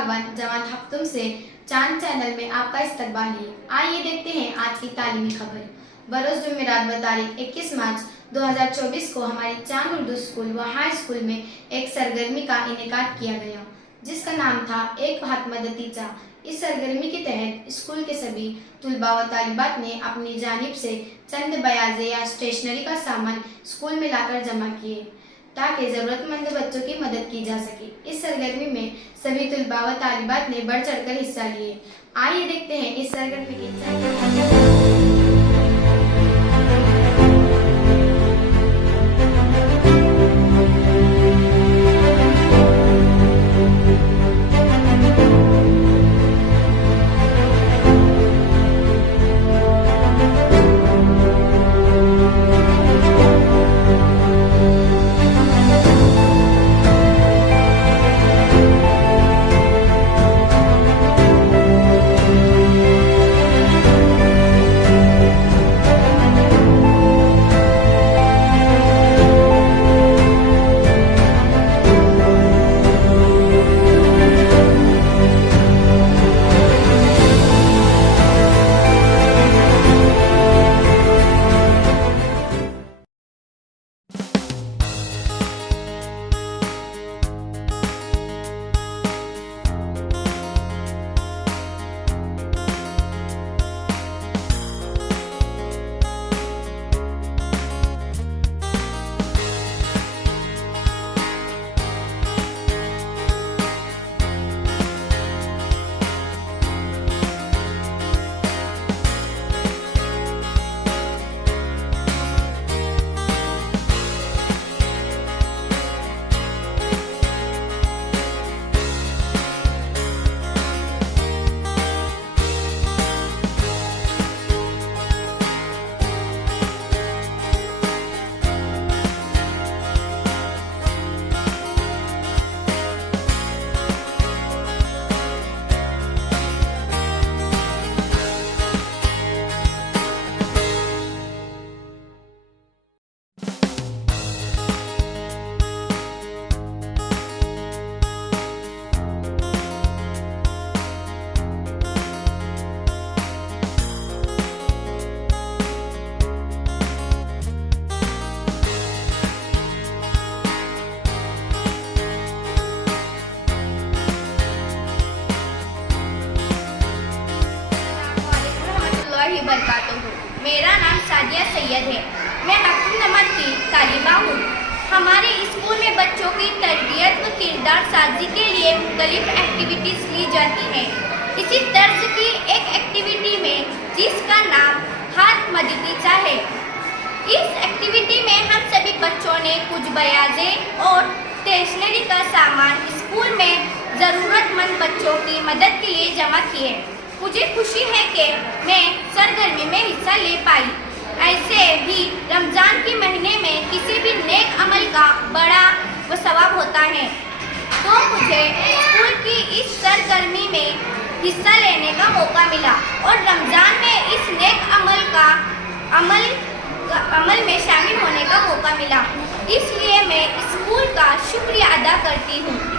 भागवान जमात हफ्तुम से चांद चैनल में आपका इस्तकबाल है। आइए देखते हैं आज की तालीमी खबर। बरोज जुमेरात तारीख 21 मार्च 2024 को हमारी चांद उर्दू स्कूल व हाई स्कूल में एक सरगर्मी का इनेकाद किया गया, जिसका नाम था एक हाथ मदतीचा। इस सरगर्मी के तहत स्कूल के सभी तुलबा व तालिबात ने अपनी जानिब से चंद बयाजे या स्टेशनरी का सामान स्कूल में लाकर जमा किए ताकि जरूरतमंद बच्चों की मदद की जा सके। इस सरगर्मी में सभी तुलबा व तालिबात ने बढ़ चढ़कर हिस्सा लिए। आइए देखते हैं इस सरगर्मी की मेरा नाम सादिया सैयद है। मैं हफ्तुम नंबर की तालिबा हूँ। हमारे स्कूल में बच्चों की तरबियत व किरदार साजी के लिए मुख्तलिफ एक्टिविटीज़ ली जाती हैं। इसी तर्ज की एक एक्टिविटी में जिसका नाम हाथ मदतीचा है। इस एक्टिविटी में हम सभी बच्चों ने कुछ बयाजे और स्टेशनरी का सामान स्कूल में ज़रूरतमंद बच्चों की मदद के लिए जमा किए। मुझे खुशी है कि मैं सरगर्मी में हिस्सा ले पाई। ऐसे भी रमज़ान के महीने में किसी भी नेक अमल का बड़ा व सवाब होता है, तो मुझे स्कूल की इस सरगर्मी में हिस्सा लेने का मौका मिला और रमज़ान में इस नेक अमल में शामिल होने का मौका मिला। इसलिए मैं स्कूल का शुक्रिया अदा करती हूँ।